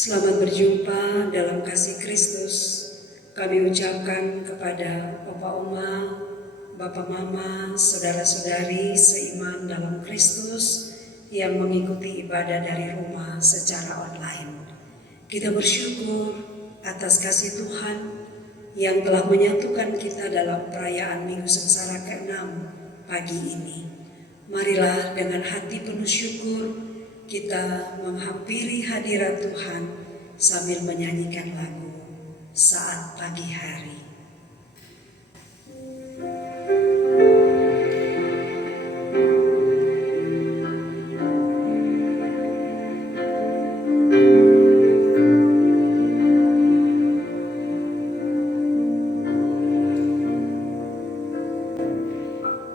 Selamat berjumpa dalam kasih Kristus. Kami ucapkan kepada Opa Oma, Bapak Mama, saudara-saudari seiman dalam Kristus yang mengikuti ibadah dari rumah secara online. Kita bersyukur atas kasih Tuhan yang telah menyatukan kita dalam perayaan Minggu Sengsara ke-6 pagi ini. Marilah dengan hati penuh syukur kita menghampiri hadirat Tuhan sambil menyanyikan lagu Saat Pagi Hari.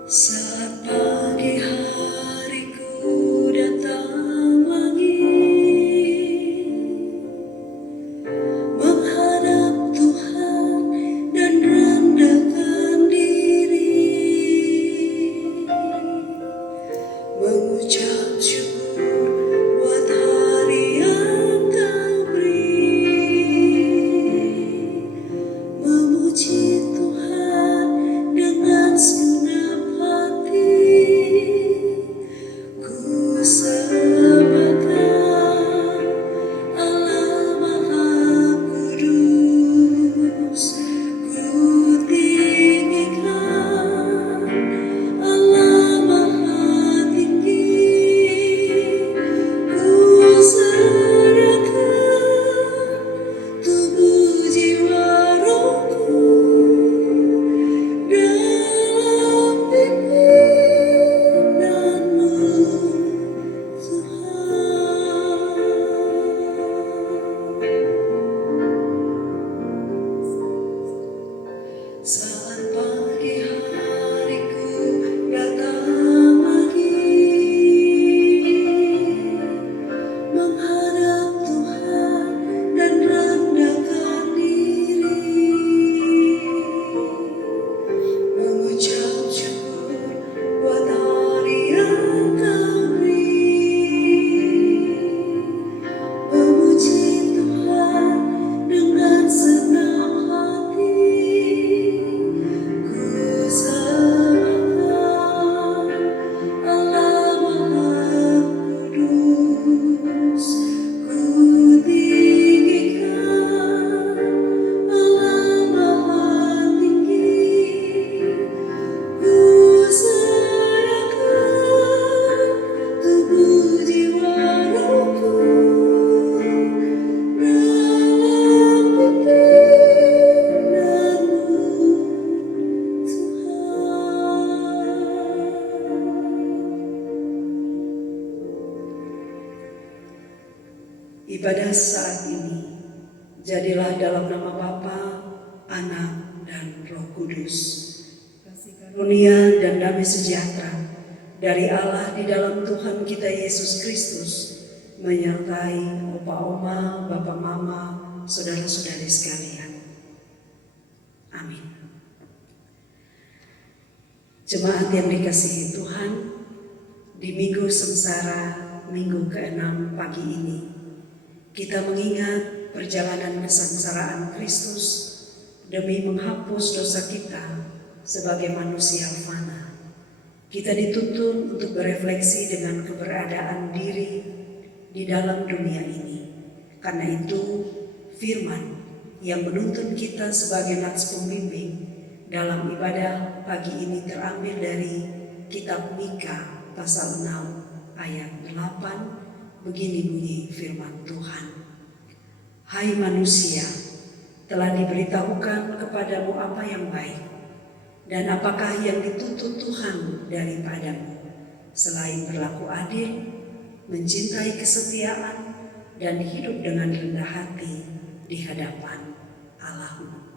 Saat pagi hariku datang lagi, menghadap Tuhan dan rendahkan diri, mengucap syukur buat hari yang Kau beri, memuji Tuhan dengan segenap hati. Ku sembahkan Allah Maha Kudus, ku tinggikan Allah Maha Tinggi, ku serahkan tubuh jiwa rohku dalam pimpinanmu Tuhan. Saat pagi hariku datang lagi, menghadap Tuhan dan rendahkan diri, mengucap syukur buat hari yang Kau beri, memuji Tuhan dengan senang hati. Ku sembahkan Allah Maha Kudus, ku tinggikan Allah Maha Tinggi, ku serahkan tubuh jiwa rohku dalam pimpinanmu Tuhan. Ibadah saat ini jadilah dalam nama Bapa, Anak, dan Roh Kudus. Kasih karunia dan damai sejahtera dari Allah di dalam Tuhan kita Yesus Kristus menyertai Opa Oma, Bapak Mama, saudara-saudari sekalian. Amin. Jemaat yang dikasihi Tuhan, di Minggu Sengsara, Minggu ke-6 pagi ini, kita mengingat perjalanan kesengsaraan Kristus demi menghapus dosa kita sebagai manusia fana. Kita dituntun untuk berefleksi dengan keberadaan diri di dalam dunia ini. Karena itu, firman yang menuntun kita sebagai nats pembimbing dalam ibadah pagi ini terambil dari kitab Mika pasal 6 ayat 8. Begini bunyi firman Tuhan. Hai manusia, telah diberitahukan kepadamu apa yang baik, dan apakah yang dituntut Tuhan daripadamu, selain berlaku adil, mencintai kesetiaan, dan hidup dengan rendah hati di hadapan Allahmu.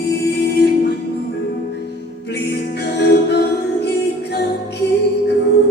Firman-Mu pelita bagi kakiku,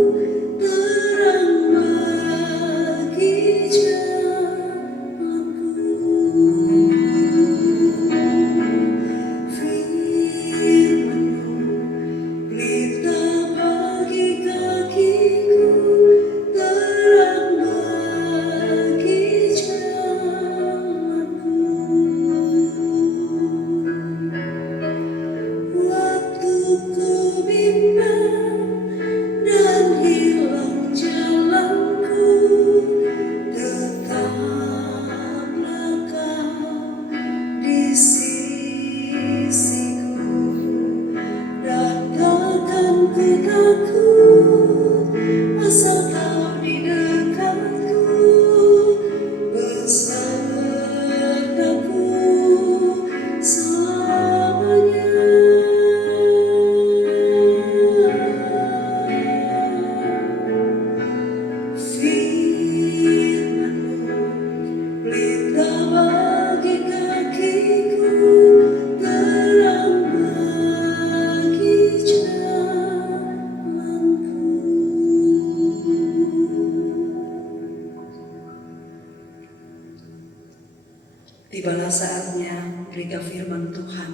Tibalah saatnya berita firman Tuhan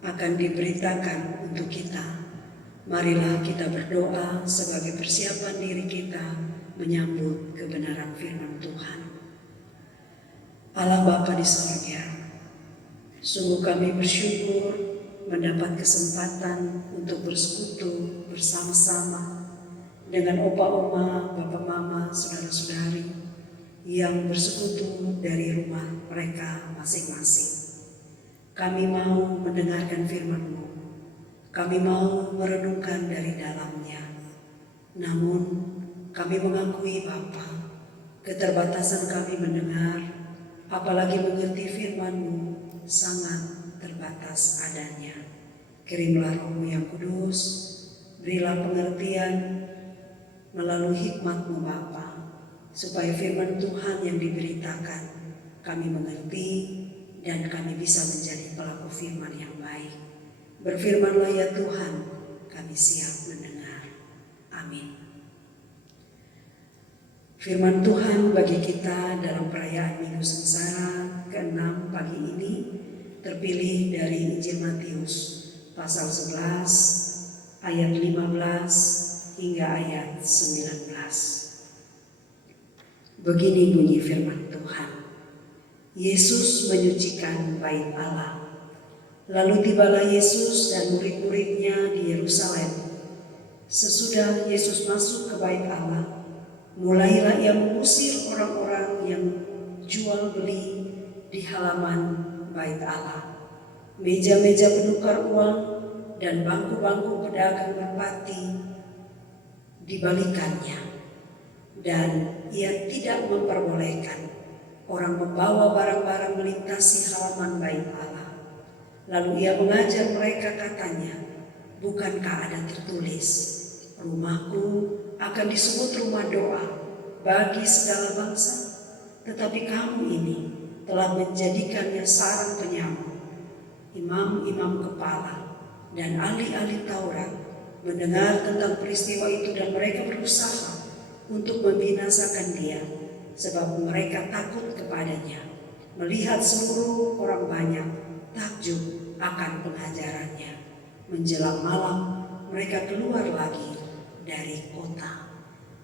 akan diberitakan untuk kita. Marilah kita berdoa sebagai persiapan diri kita menyambut kebenaran firman Tuhan. Allah Bapa di sorga, sungguh kami bersyukur mendapat kesempatan untuk bersekutu bersama-sama dengan opa oma, bapak mama, saudara-saudari yang bersekutu dari rumah mereka masing-masing. Kami mau mendengarkan firman-Mu, kami mau merenungkan dari dalamnya. Namun kami mengakui Bapa, keterbatasan kami mendengar, apalagi mengerti firman-Mu sangat terbatas adanya. Kirimlah Roh-Mu yang kudus, berilah pengertian melalui hikmat-Mu Bapa, supaya firman Tuhan yang diberitakan kami mengerti dan kami bisa menjadi pelaku firman yang baik. Berfirmanlah ya Tuhan, kami siap mendengar. Amin. Firman Tuhan bagi kita dalam perayaan Minggu Sengsara ke-6 pagi ini terpilih dari Injil Matius pasal 11 ayat 15 hingga ayat 19. Begini bunyi firman Tuhan. Yesus menyucikan bait Allah. Lalu tibalah Yesus dan murid-muridnya di Yerusalem. Sesudah Yesus masuk ke bait Allah, mulailah ia mengusir orang-orang yang jual beli di halaman bait Allah. Meja-meja penukar uang dan bangku-bangku pedagang merpati dibalikannya. Dan ia tidak memperbolehkan orang membawa barang-barang melintasi halaman bait Allah. Lalu ia mengajar mereka, katanya, bukankah ada tertulis, rumahku akan disebut rumah doa bagi segala bangsa, tetapi kamu ini telah menjadikannya sarang penyamun. Imam-imam kepala dan ahli-ahli Taurat mendengar tentang peristiwa itu dan mereka berusaha untuk membinasakan dia, sebab mereka takut kepadanya. Melihat seluruh orang banyak takjub akan pengajarannya. Menjelang malam mereka keluar lagi dari kota.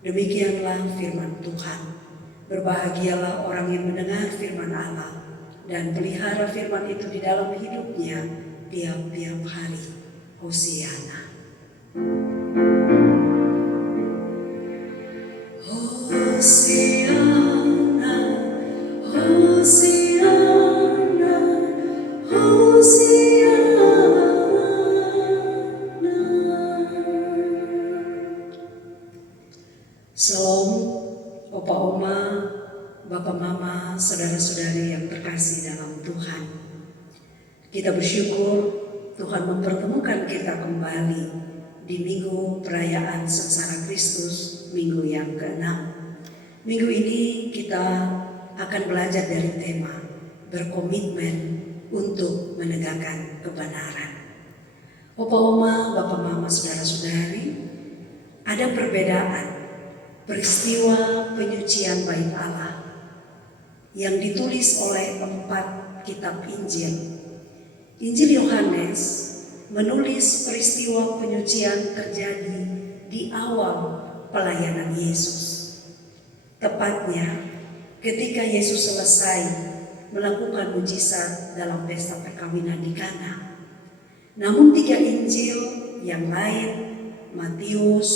Demikianlah firman Tuhan. Berbahagialah orang yang mendengar firman Allah dan pelihara firman itu di dalam hidupnya tiap-tiap hari. Hosiana. Hosiana, Hosiana, Hosiana. Salam, opa oma, bapak mama, saudara-saudari yang terkasih dalam Tuhan. Kita bersyukur Tuhan mempertemukan kita kembali di minggu perayaan Sengsara Kristus, minggu yang ke-6. Minggu ini kita akan belajar dari tema berkomitmen untuk menegakkan kebenaran. Opa oma, bapak mama, saudara-saudari, ada perbedaan peristiwa penyucian bait Allah yang ditulis oleh 4 kitab Injil. Injil Yohanes menulis peristiwa penyucian terjadi di awal pelayanan Yesus. Tepatnya ketika Yesus selesai melakukan mujizat dalam pesta perkawinan di Kana. Namun 3 Injil yang lain, Matius,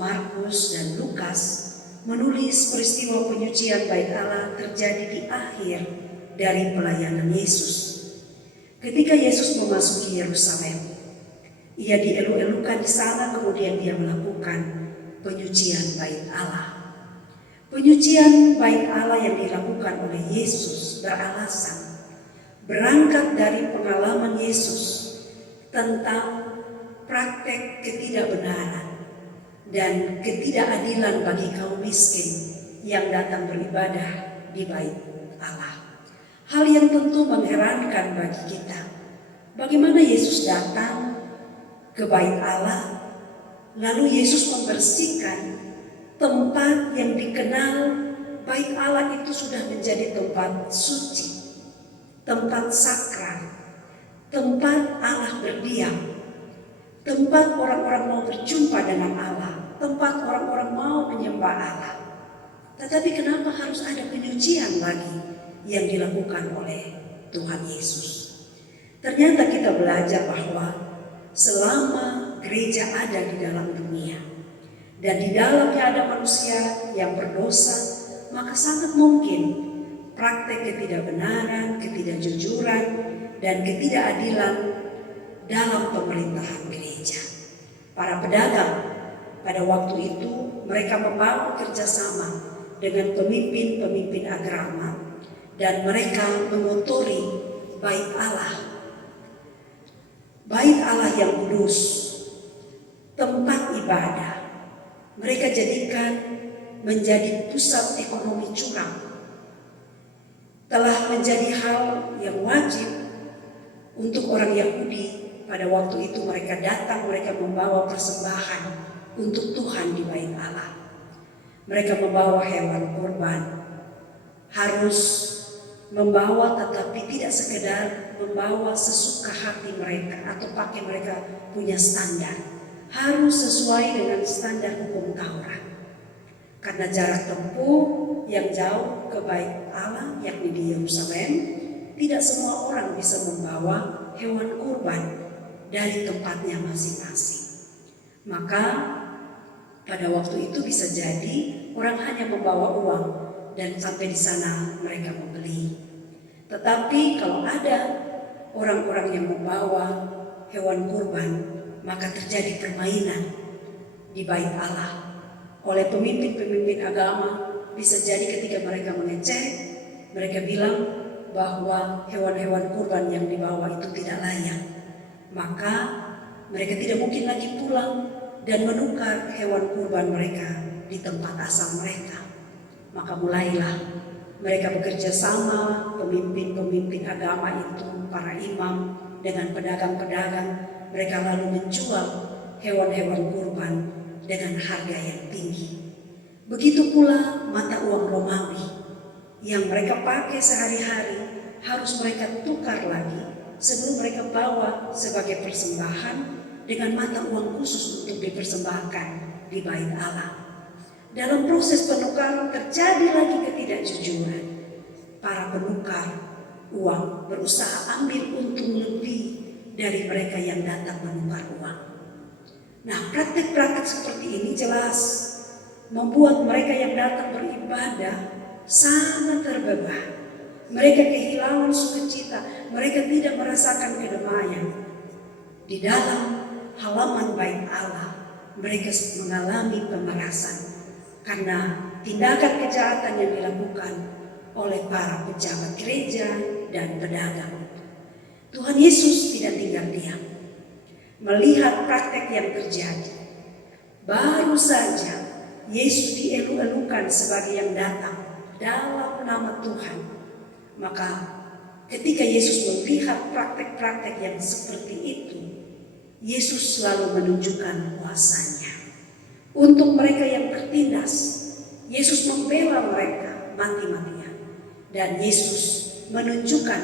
Markus, dan Lukas, menulis peristiwa penyucian bait Allah terjadi di akhir dari pelayanan Yesus. Ketika Yesus memasuki Yerusalem, ia dielu-elukan di sana, kemudian dia melakukan penyucian bait Allah. Penyucian bait Allah yang dilakukan oleh Yesus beralasan berangkat dari pengalaman Yesus tentang praktek ketidakbenaran dan ketidakadilan bagi kaum miskin yang datang beribadah di bait Allah. Hal yang tentu mengherankan bagi kita. Bagaimana Yesus datang ke bait Allah, lalu Yesus membersihkan tempat yang dikenal bait Allah itu sudah menjadi tempat suci. tempat sakral, tempat Allah berdiam, tempat orang-orang mau berjumpa dengan Allah, tempat orang-orang mau menyembah Allah. Tetapi kenapa harus ada penyucian lagi yang dilakukan oleh Tuhan Yesus? Ternyata kita belajar bahwa selama gereja ada di dalam dunia dan di dalamnya ada manusia yang berdosa, maka sangat mungkin praktek ketidakbenaran, ketidakjujuran, dan ketidakadilan dalam pemerintahan gereja. Para pedagang pada waktu itu mereka membangun kerjasama dengan pemimpin-pemimpin agama dan mereka mengotori bait Allah. Bait Allah yang kudus, tempat ibadah, mereka jadikan menjadi pusat ekonomi curang. Telah menjadi hal yang wajib untuk orang Yahudi. Pada waktu itu mereka datang, mereka membawa persembahan untuk Tuhan di bait Allah. Mereka membawa hewan kurban, harus membawa, tetapi tidak sekedar membawa sesuka hati mereka atau pakai mereka punya standar. Harus sesuai dengan standar hukum Taurat. Karena jarak tempuh yang jauh ke bait Allah, yakni di Yerusalem, tidak semua orang bisa membawa hewan kurban dari tempatnya masing-masing. Maka pada waktu itu bisa jadi orang hanya membawa uang dan sampai di sana mereka membeli. Tetapi kalau ada orang-orang yang membawa hewan kurban, maka terjadi permainan di bait Allah oleh pemimpin-pemimpin agama. Bisa jadi ketika mereka mengecek, mereka bilang bahwa hewan-hewan kurban yang dibawa itu tidak layak. Maka mereka tidak mungkin lagi pulang dan menukar hewan kurban mereka di tempat asal mereka. Maka mulailah mereka bekerja sama, pemimpin-pemimpin agama itu, para imam dengan pedagang-pedagang, mereka lalu menjual hewan-hewan kurban dengan harga yang tinggi. Begitu pula mata uang Romawi yang mereka pakai sehari-hari harus mereka tukar lagi sebelum mereka bawa sebagai persembahan dengan mata uang khusus untuk dipersembahkan di bait Allah. Dalam proses penukaran terjadi lagi ketidakjujuran. Para penukar uang berusaha ambil untung lebih dari mereka yang datang menukar uang. Nah, praktik-praktik seperti ini jelas membuat mereka yang datang beribadah sangat terbebani. Mereka kehilangan sukacita, mereka tidak merasakan kedamaian. Di dalam halaman bait Allah, mereka mengalami pemerasan karena tindakan kejahatan yang dilakukan oleh para pejabat gereja dan pedagang. Tuhan Yesus tidak tinggal diam melihat praktek yang terjadi. Baru saja Yesus dielu-elukan sebagai yang datang dalam nama Tuhan. Maka ketika Yesus melihat praktek-praktek yang seperti itu, Yesus selalu menunjukkan kuasanya. Untuk mereka yang bertindas, Yesus membela mereka mati-matian. Dan Yesus menunjukkan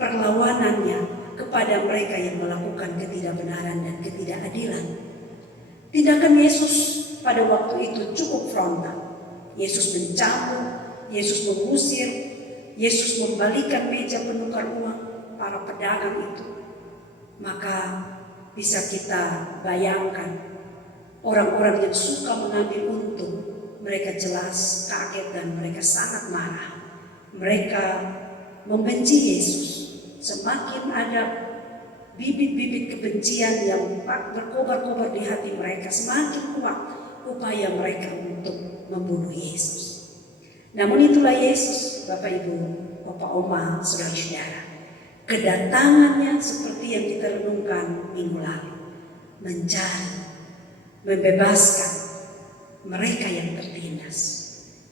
perlawanannya kepada mereka yang melakukan ketidakbenaran dan ketidakadilan. Tindakan Yesus pada waktu itu cukup frontal. Yesus mencambuk, Yesus mengusir, Yesus membalikan meja penukar uang para pedagang itu. Maka bisa kita bayangkan orang-orang yang suka mengambil untung, mereka jelas kaget dan mereka sangat marah. Mereka membenci Yesus. Semakin ada bibit-bibit kebencian yang berkobar-kobar di hati mereka, semakin kuat upaya mereka untuk membunuh Yesus. Namun itulah Yesus, Bapak Ibu, Bapak Oma, saudara-saudara. Kedatangannya seperti yang kita renungkan minggu lalu, mencari, membebaskan mereka yang tertindas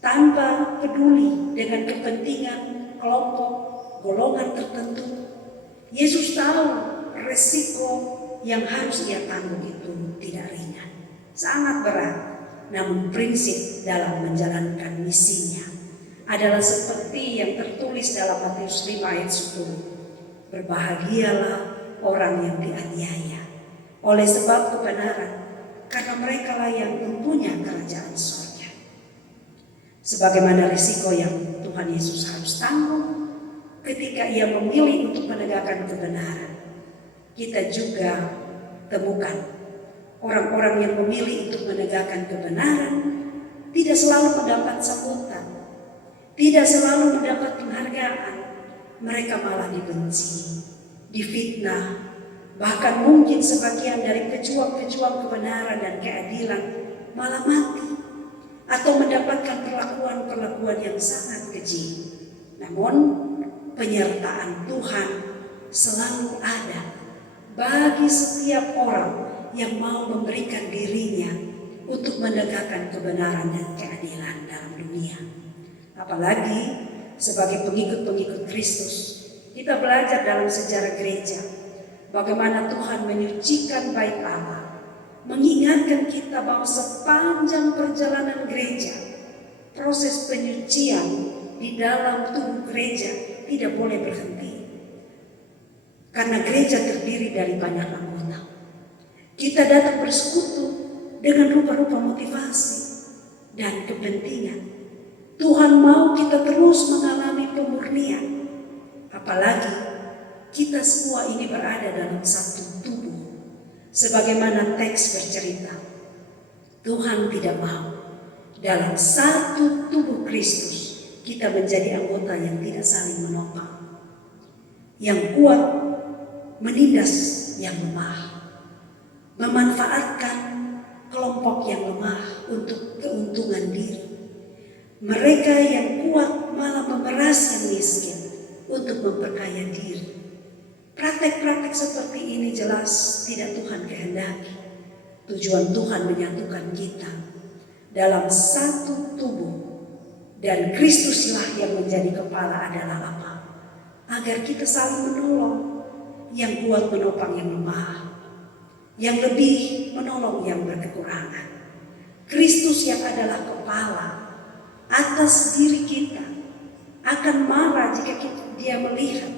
tanpa peduli dengan kepentingan kelompok golongan tertentu. Yesus tahu resiko yang harus ia tanggung itu tidak ringan, sangat berat. Namun prinsip dalam menjalankan misinya adalah seperti yang tertulis dalam Matius 5 ayat 10. Berbahagialah orang yang dianiaya oleh sebab kebenaran, karena mereka lah yang mempunyai kerajaan surga. Sebagaimana risiko yang Tuhan Yesus harus tanggung ketika ia memilih untuk menegakkan kebenaran, kita juga temukan orang-orang yang memilih untuk menegakkan kebenaran tidak selalu mendapat sambutan, tidak selalu mendapat penghargaan. Mereka malah dibenci, difitnah, bahkan mungkin sebagian dari pejuang-pejuang kebenaran dan keadilan malah mati atau mendapatkan perlakuan-perlakuan yang sangat keji. Namun penyertaan Tuhan selalu ada bagi setiap orang yang mau memberikan dirinya untuk menegakkan kebenaran dan keadilan dalam dunia. Apalagi sebagai pengikut-pengikut Kristus, kita belajar dalam sejarah gereja bagaimana Tuhan menyucikan bait Allah, mengingatkan kita bahwa sepanjang perjalanan gereja, proses penyucian di dalam tubuh gereja tidak boleh berhenti. Karena gereja terdiri dari banyak anggota. Kita datang bersekutu dengan rupa-rupa motivasi dan kepentingan. Tuhan mau kita terus mengalami pemurnian. Apalagi kita semua ini berada dalam satu tubuh. Sebagaimana teks bercerita, Tuhan tidak mau dalam satu tubuh Kristus kita menjadi anggota yang tidak saling menopang, yang kuat menindas yang lemah, memanfaatkan kelompok yang lemah untuk keuntungan diri. Mereka yang kuat malah memeras yang miskin untuk memperkaya diri. Praktek-praktek seperti ini jelas tidak Tuhan kehendaki. Tujuan Tuhan menyatukan kita dalam satu tubuh, dan Kristuslah yang menjadi kepala adalah apa? Agar kita saling menolong, yang kuat menopang yang lemah, yang lebih menolong yang berkekurangan. Kristus yang adalah kepala atas diri kita akan marah jika dia melihat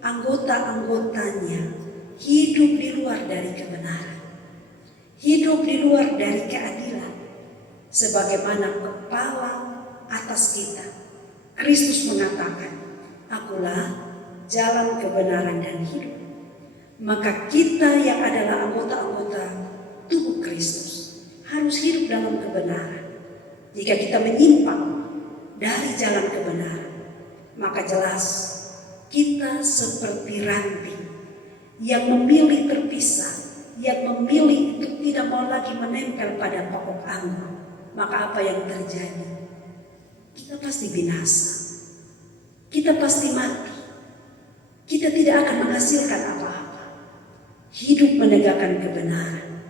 anggota-anggotanya hidup di luar dari kebenaran, hidup di luar dari keadilan. Sebagaimana kepala atas kita, Kristus mengatakan, "Akulah jalan kebenaran dan hidup." Maka kita yang adalah anggota-anggota tubuh Kristus harus hidup dalam kebenaran. Jika kita menyimpang dari jalan kebenaran, maka jelas kita seperti ranting yang memilih terpisah, yang memilih untuk tidak mau lagi menempel pada pokok anggur. Maka apa yang terjadi? Kita pasti binasa, kita pasti mati, kita tidak akan menghasilkan apa-apa. Hidup menegakkan kebenaran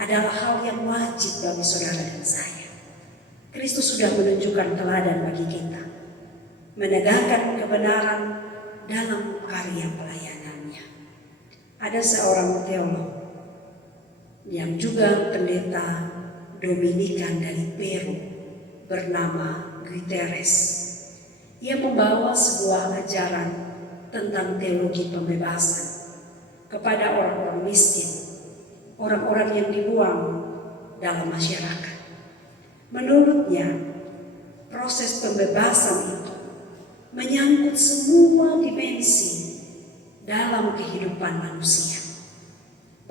adalah hal yang wajib bagi saudara dan saya. Kristus sudah menunjukkan teladan bagi kita, menegakkan kebenaran dalam karya pelayanannya. Ada seorang teolog yang juga pendeta Dominikan dari Peru bernama Guterres. Ia membawa sebuah ajaran tentang teologi pembebasan kepada orang-orang miskin, orang-orang yang dibuang dalam masyarakat. Menurutnya, proses pembebasan itu menyangkut semua dimensi dalam kehidupan manusia,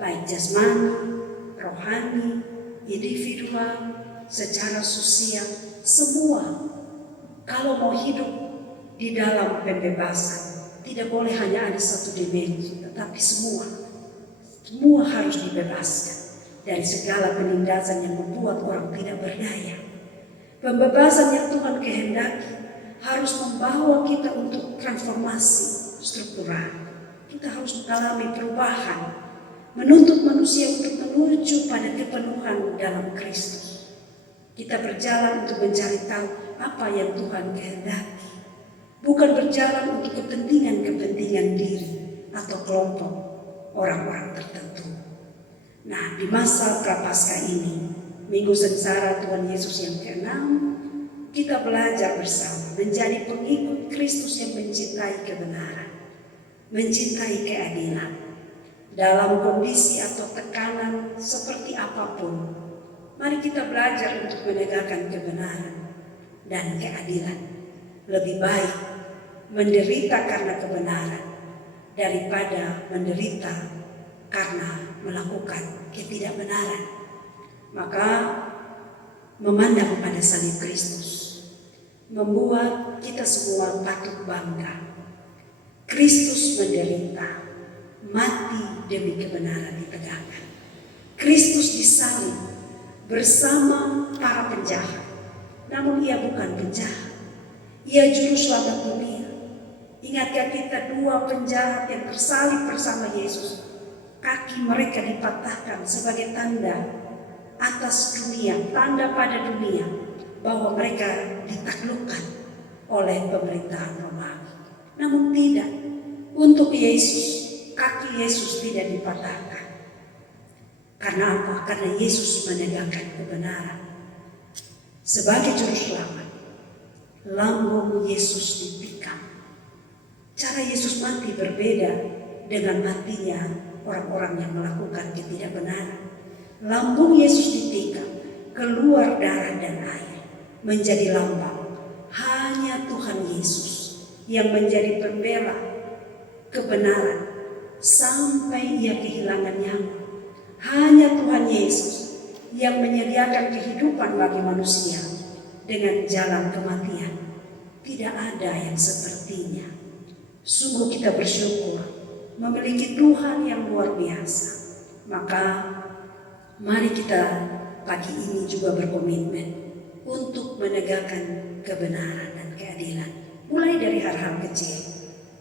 baik jasmani, rohani, individual, secara sosial, semua. Kalau mau hidup di dalam pembebasan, tidak boleh hanya ada satu dimensi, tetapi semua harus dibebaskan dari segala penindasan yang membuat orang tidak berdaya. Pembebasan yang Tuhan kehendaki harus membawa kita untuk transformasi struktural. Kita harus mengalami perubahan, menuntut manusia untuk menuju pada kepenuhan dalam Kristus. Kita berjalan untuk mencari tahu apa yang Tuhan kehendaki, bukan berjalan untuk kepentingan-kepentingan diri atau kelompok orang-orang tertentu. Nah, di masa Prapaskah ini, Minggu Sengsara Tuhan Yesus yang ke-6, kita belajar bersama menjadi pengikut Kristus yang mencintai kebenaran, mencintai keadilan. Dalam kondisi atau tekanan seperti apapun, mari kita belajar untuk menegakkan kebenaran dan keadilan. Lebih baik menderita karena kebenaran daripada menderita karena melakukan ketidakbenaran. Maka memandang pada salib Kristus membuat kita semua patut bangga. Kristus menderita, mati demi kebenaran ditegakkan. Kristus disalib bersama para penjahat, namun ia bukan penjahat, ia juru selamat dunia. Ingatkah kita dua penjahat yang tersalib bersama Yesus? Kaki mereka dipatahkan sebagai tanda atas dunia, tanda pada dunia bahwa mereka ditaklukkan oleh pemerintahan Romawi. Namun tidak, untuk Yesus, kaki Yesus tidak dipatahkan. Karena apa? Karena Yesus menegakkan kebenaran. Sebagai juru selamat, lambung Yesus ditikam. Cara Yesus mati berbeda dengan matinya orang-orang yang melakukan ketidakbenaran. Lambung Yesus ditikam, keluar darah dan air, menjadi lambang. Hanya Tuhan Yesus yang menjadi pembela kebenaran sampai ia kehilangan nyawa. Hanya Tuhan Yesus yang menyediakan kehidupan bagi manusia dengan jalan kematian. Tidak ada yang sepertinya. Sungguh kita bersyukur memiliki Tuhan yang luar biasa. Maka mari kita pagi ini juga berkomitmen untuk menegakkan kebenaran dan keadilan. Mulai dari hal-hal kecil.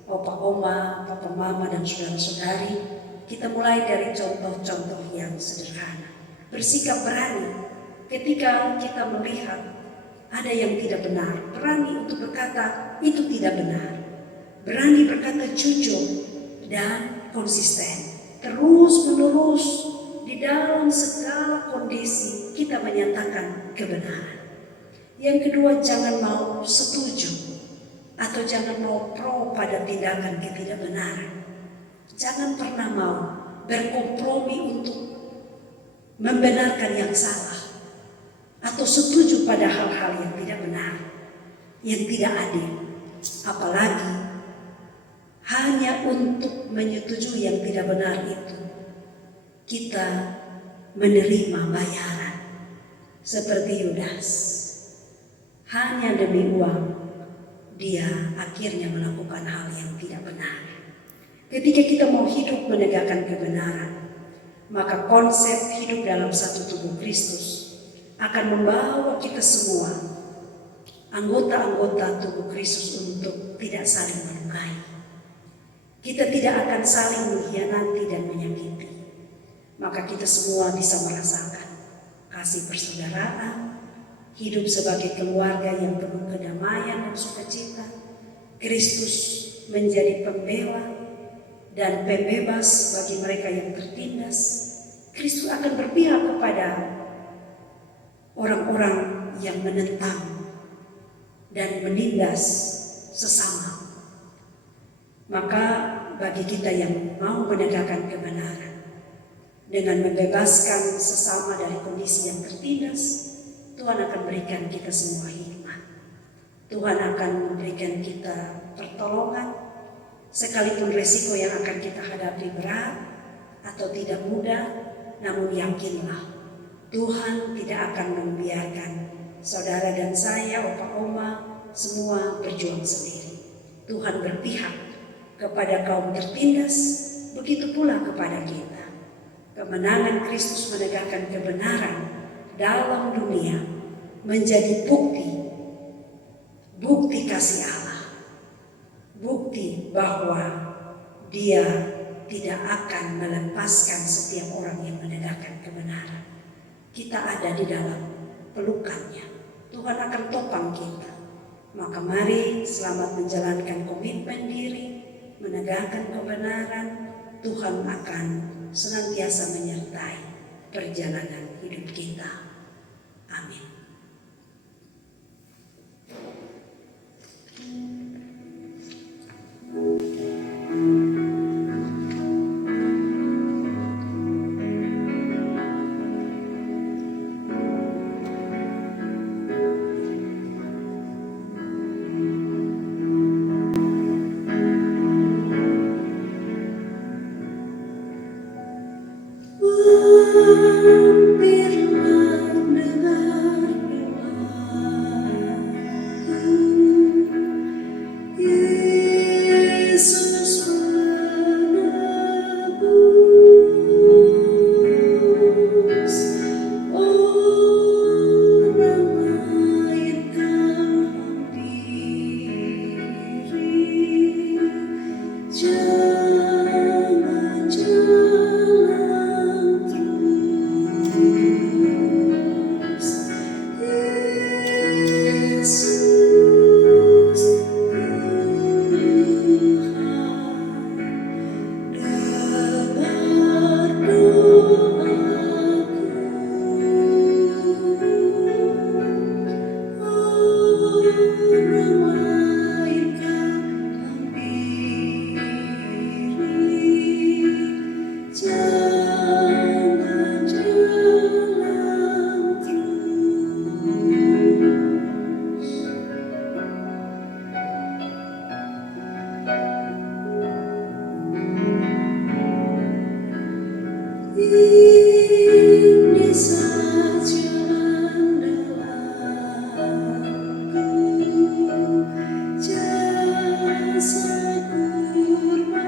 Opa, oma, papa, mama, dan saudara-saudari, kita mulai dari contoh-contoh yang sederhana. Bersikap berani ketika kita melihat ada yang tidak benar. Berani untuk berkata itu tidak benar. Berani berkata jujur dan konsisten. Terus menerus di dalam segala kondisi kita menyatakan kebenaran. Yang kedua, jangan mau setuju atau jangan mau pro pada tindakan ketidakbenaran. Jangan pernah mau berkompromi untuk membenarkan yang salah atau setuju pada hal-hal yang tidak benar, yang tidak adil. Apalagi hanya untuk menyetujui yang tidak benar itu kita menerima bayaran seperti Yudas. Hanya demi uang dia akhirnya melakukan hal yang tidak benar. Ketika kita mau hidup menegakkan kebenaran, maka konsep hidup dalam satu tubuh Kristus akan membawa kita semua anggota-anggota tubuh Kristus untuk tidak saling melukai. Kita tidak akan saling mengkhianati dan menyakiti. Maka kita semua bisa merasakan kasih persaudaraan, hidup sebagai keluarga yang penuh kedamaian dan sukacita. Kristus menjadi pembela dan pembebas bagi mereka yang tertindas. Kristus akan berpihak kepada orang-orang yang menentang dan menindas sesama. Maka bagi kita yang mau menegakkan kebenaran dengan membebaskan sesama dari kondisi yang tertindas, Tuhan akan berikan kita semua hikmat. Tuhan akan memberikan kita pertolongan, sekalipun resiko yang akan kita hadapi berat atau tidak mudah, namun yakinlah Tuhan tidak akan membiarkan saudara dan saya, opa, oma, semua berjuang sendiri. Tuhan berpihak kepada kaum tertindas, begitu pula kepada kita. Kemenangan Kristus menegakkan kebenaran dalam dunia menjadi bukti kasih Allah, bukti bahwa Dia tidak akan melepaskan setiap orang yang menegakkan kebenaran. Kita ada di dalam pelukannya. Tuhan akan topang kita. Maka mari selamat menjalankan komitmen diri, menegakkan kebenaran. Tuhan akan senantiasa menyertai perjalanan hidup kita. Amin. Yesus menebus, orang lain kan diri. Jangan jalan terus, Yesus Tuhan, dengar doaku. Orang lain kan diri. Jangan jalan terus. Ini saja andalanku, jasa kurbanmu.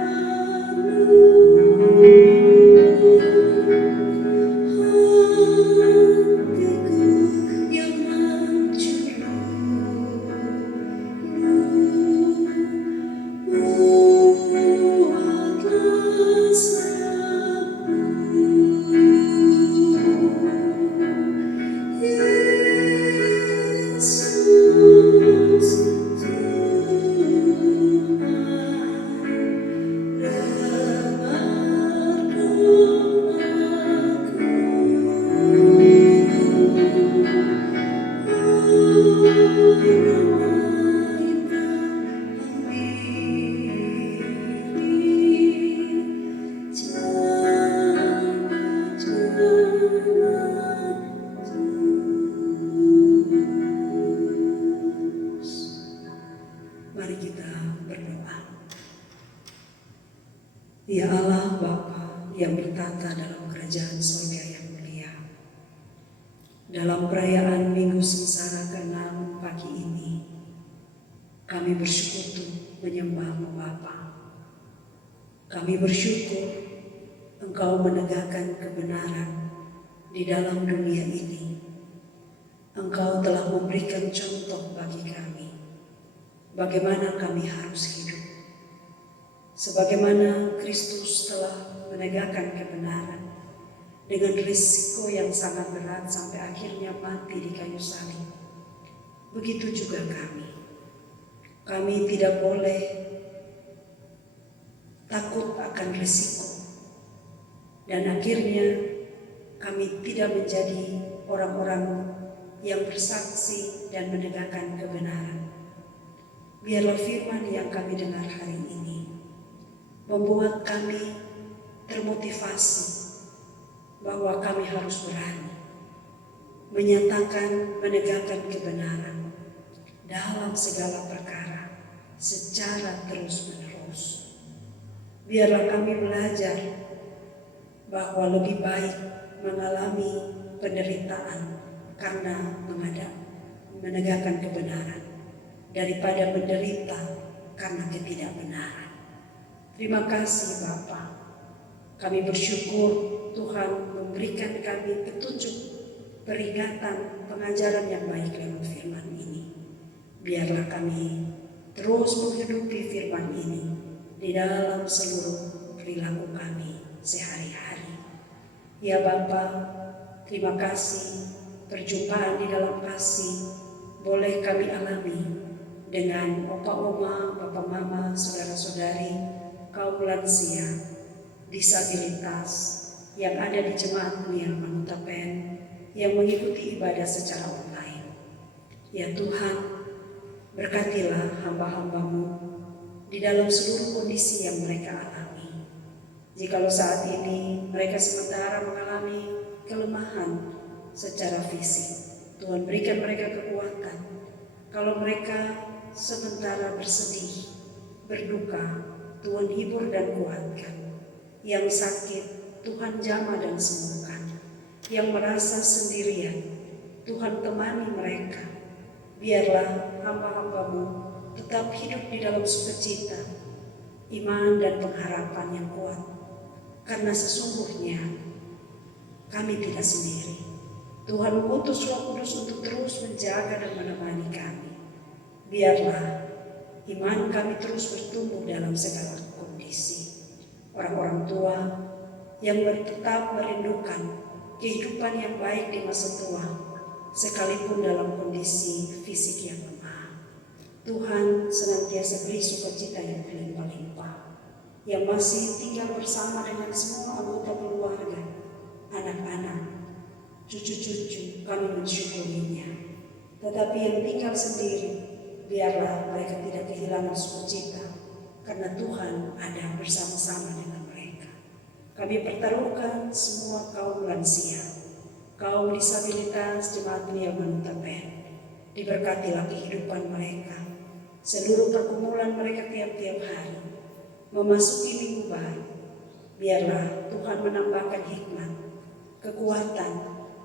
Hatiku yang hancur buatlah sabda. Yesus Tuhan, dengar doaku. Orang lain kan diri. Jangan jalan terus. Mari kita berdoa. Ya Allah Bapa yang bertata dalam kerajaan surga yang mulia, dalam perayaan Minggu Sengsara ke-6 pagi ini, kami bersekutu menyembah-Mu Bapa. Kami bersyukur Engkau menegakkan kebenaran di dalam dunia ini. Engkau telah memberikan contoh bagi kami bagaimana kami harus hidup. Sebagaimana Kristus telah menegakkan kebenaran dengan risiko yang sangat berat sampai akhirnya mati di kayu salib, begitu juga kami. Kami tidak boleh takut akan risiko, dan akhirnya kami tidak menjadi orang-orang yang bersaksi dan menegakkan kebenaran. Biarlah firman yang kami dengar hari ini membuat kami termotivasi bahwa kami harus berani menyatakan, menegakkan kebenaran dalam segala perkara secara terus-menerus. Biarlah kami belajar bahwa lebih baik mengalami penderitaan karena menegakkan kebenaran daripada menderita karena ketidakbenaran. Terima kasih Bapa. Kami bersyukur Tuhan memberikan kami petunjuk, peringatan, pengajaran yang baik lewat firman ini. Biarlah kami terus menghidupi firman ini di dalam seluruh perilaku kami sehari-hari. Ya Bapa, terima kasih perjumpaan di dalam kasih boleh kami alami dengan opa oma, bapa mama, saudara-saudari, kaum lansia, disabilitas yang ada di Jemaat Hunian Pangutapen yang mengikuti ibadah secara online. Ya Tuhan, berkatilah hamba-hamba-Mu di dalam seluruh kondisi yang mereka alami. Jikalau saat ini mereka sementara mengalami kelemahan secara fisik, Tuhan berikan mereka kekuatan. Kalau mereka sementara bersedih, berduka, Tuhan hibur dan kuatkan. Yang sakit, Tuhan jamah dan sembuhkan. Yang merasa sendirian, Tuhan temani mereka. Biarlah hamba-hamba-Mu tetap hidup di dalam sukacita, iman dan pengharapan yang kuat, karena sesungguhnya kami tidak sendiri. Tuhan mengutus Roh Kudus untuk terus menjaga dan menemani kami. Biarlah iman kami terus bertumbuh dalam segala kondisi. Orang-orang tua yang tetap merindukan kehidupan yang baik di masa tua, sekalipun dalam kondisi fisik yang lemah. Tuhan senantiasa beri sukacita yang berlimpah-limpah, yang masih tinggal bersama dengan semua anggota keluarga, anak-anak, cucu-cucu, kami mensyukurinya. Tetapi yang tinggal sendiri, biarlah mereka tidak kehilangan sukacita, karena Tuhan ada bersama-sama dengan mereka. Kami pertaruhkan semua kaum lansia, kaum disabilitas jemaat Nilman Tapen. Diberkatilah kehidupan mereka, seluruh pergumulan mereka tiap-tiap hari, memasuki minggu baru. Biarlah Tuhan menambahkan hikmat, kekuatan,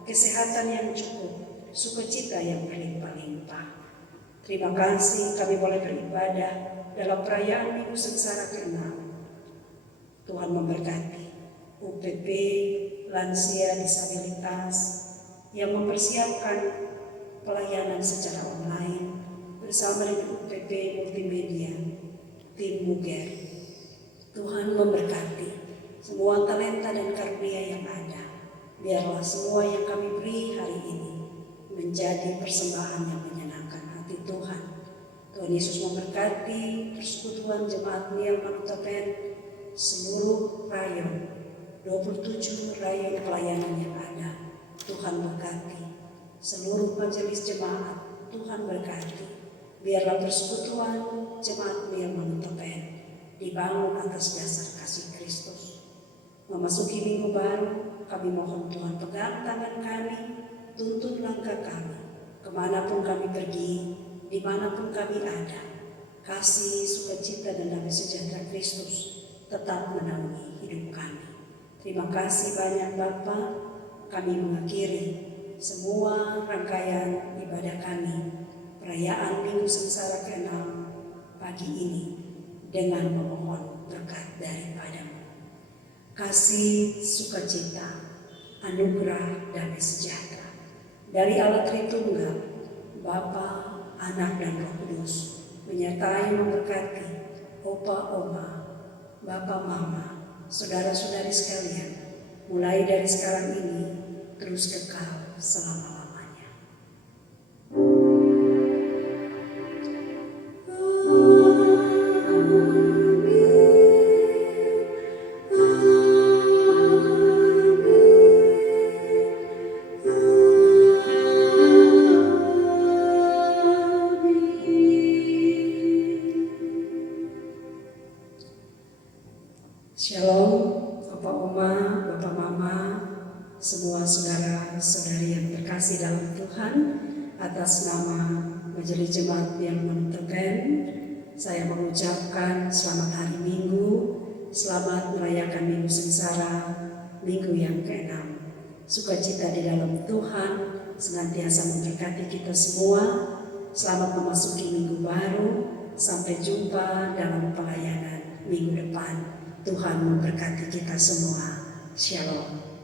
kesehatan yang cukup, sukacita yang berlimpah-limpah. Terima kasih kami boleh beribadah dalam perayaan Minggu Sengsara ke-6. Tuhan memberkati UPP, lansia, disabilitas yang mempersiapkan pelayanan secara online bersama dengan UPP Multimedia, tim Muger. Tuhan memberkati semua talenta dan karunia yang ada. Biarlah semua yang kami beri hari ini menjadi persembahan yang menyenangkan hati Tuhan. Tuhan Yesus memberkati persekutuan jemaat Nilman Tapen, seluruh rayon, 27 rayon pelayanan yang ada. Tuhan berkati seluruh majelis jemaat. Tuhan berkati. Biarlah persekutuan jemaat Nilman Tapen dibangun atas dasar kasih Kristus. Memasuki minggu baru, kami mohon Tuhan pegang tangan kami, tuntun langkah kami, kemanapun kami pergi, dimanapun kami ada. Kasih, sukacita, dan damai sejahtera Kristus tetap menaungi hidup kami. Terima kasih banyak Bapa. Kami mengakhiri semua rangkaian ibadah kami, perayaan Minggu Sengsara ke-6 pagi ini, dengan memohon berkat daripada-Mu. Kasih, sukacita, anugerah, damai sejahtera dari Allah Tritunggal, Bapa, Anak, dan Roh Kudus, menyertai memberkati opa, oma, Bapa, Mama, saudara-saudari sekalian, mulai dari sekarang ini terus kekal selama-lamanya. Shalom, Opa Oma, Bapak Mama, semua saudara-saudari yang terkasih dalam Tuhan. Atas nama Majelis Jemaat Nilman Tapen, saya mengucapkan selamat hari Minggu, selamat merayakan Minggu Sengsara, Minggu yang ke-6. Sukacita di dalam Tuhan senantiasa memberkati kita semua. Selamat memasuki minggu baru, sampai jumpa dalam pelayanan minggu depan. Tuhan memberkati kita semua. Shalom.